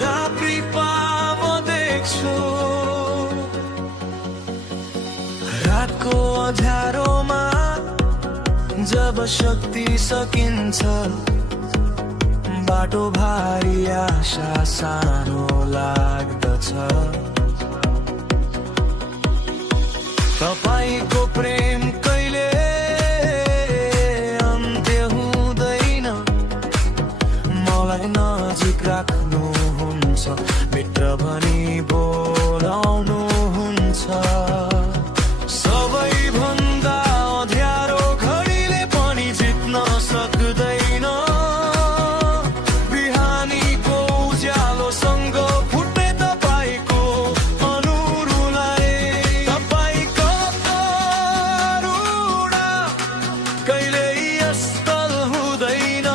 रात्रि पाम देख्छु रातको अँध्यारोमा जब शक्ति सकिन्छ बाटो भारी आशा सानो लाग्दछ तपाईको प्रेम कहिले अन्त्य हुँदैन मलाई नजिक राख्नुहुन्छ मित्र भनी बोलाउनुहुन्छ सबैभन्दा अँध्यारो घडीले पनि जित्न सक्दैन बिहानीको उज्यालोसँग फुट्ने तपाईको अनुरुलाई तपाईको करुणा कहिल्यै अस्तल हुँदैन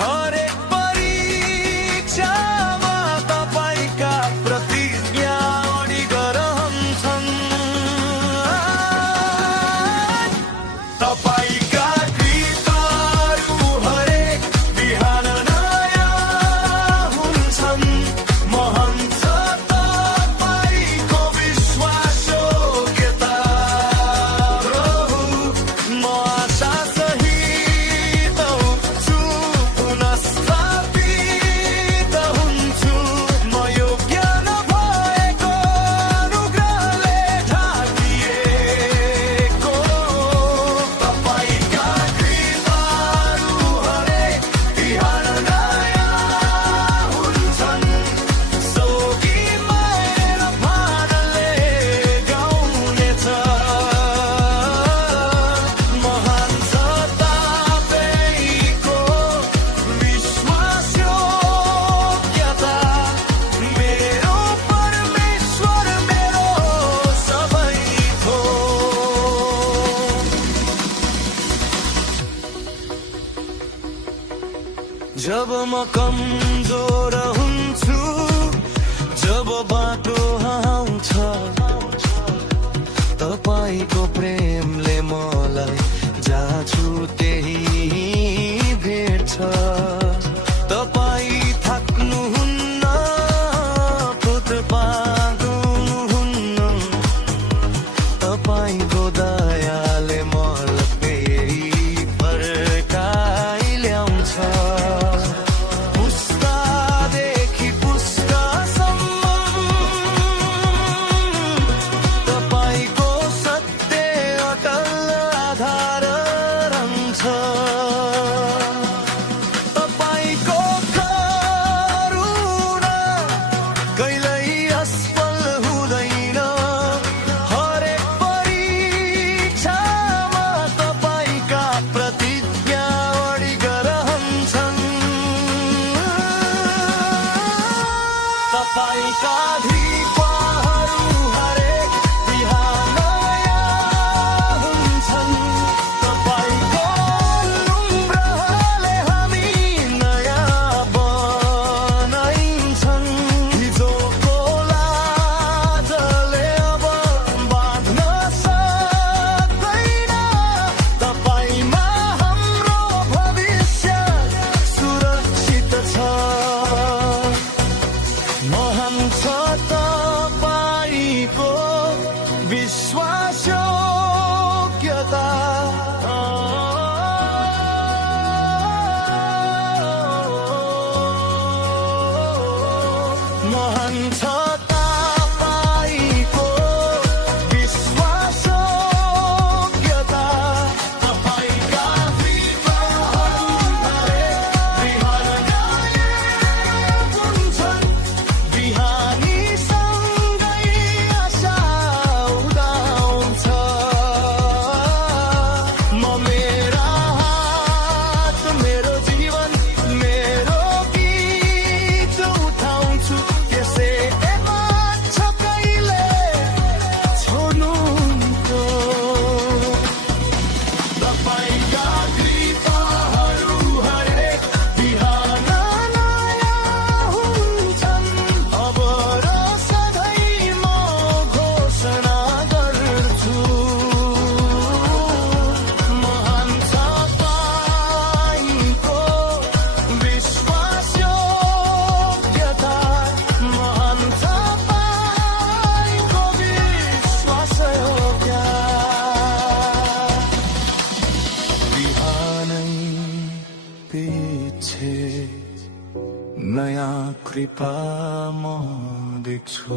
हरेक परीक्षामा तपाईका प्रतिज्ञा अडिग रहन्छन् तपाईका कृपाहरू हरेक बिहान नयाँ हुन्छन् महान छ तपाईको विश्वासयोग्यता प्रभु म आशासहित छु पुनस्थापित हुन्छु म योग्य नभएको अनुग्रहले ढाकिएको तपाईका कृपाहरू हरेक बिहान नयाँ हुन्छन् सोगी माएर भानले गाउनेछ महान छ तपाईको विश्वासयोग्यता मेरो परमेश्वर मेरो सबै थोक जब म कमजोर हुन्छु जब बाटो आउँछ तपाईको प्रेमले मलाई जहाँ छु त्यही भेट्छ तपाई थाक्नुहुन्न पुत पार्नुहुन्न तपाईको दयाले मलाई फेरि फर्काइ ल्याउँछ पुस्तादेखि पुस्तासम्म तपाईको सत्य अटल आधार रहन्छ तपाईको करुणा कहिल्यै असफल हुँदैन हरेक परीक्षामा तपाईका प्रतिज्ञा अडिग रहन्छन् तपाईका दीपहरू हरेक बिहान नयाँ हुन्छन् तपाईको अनुग्रहले हामी नयाँ बनाइन्छन् हिजोको लाजले अब बाँध्न सक्दैन तपाईमा हाम्रो भविष्य सुरक्षित छ महान छ तपाईको विश्वासयोग्यता महान छ तपाईको विश्वासयोग्यता तपाईका कृपाहरू हरेक बिहान नयाँ हुन्छन् बिहानीसँगै आशा उदाउँछ म मेरा हात मेरो जीवन मेरो गीत उठाउँछु त्यसै एक पछि नयाँ कृपा म देख्छु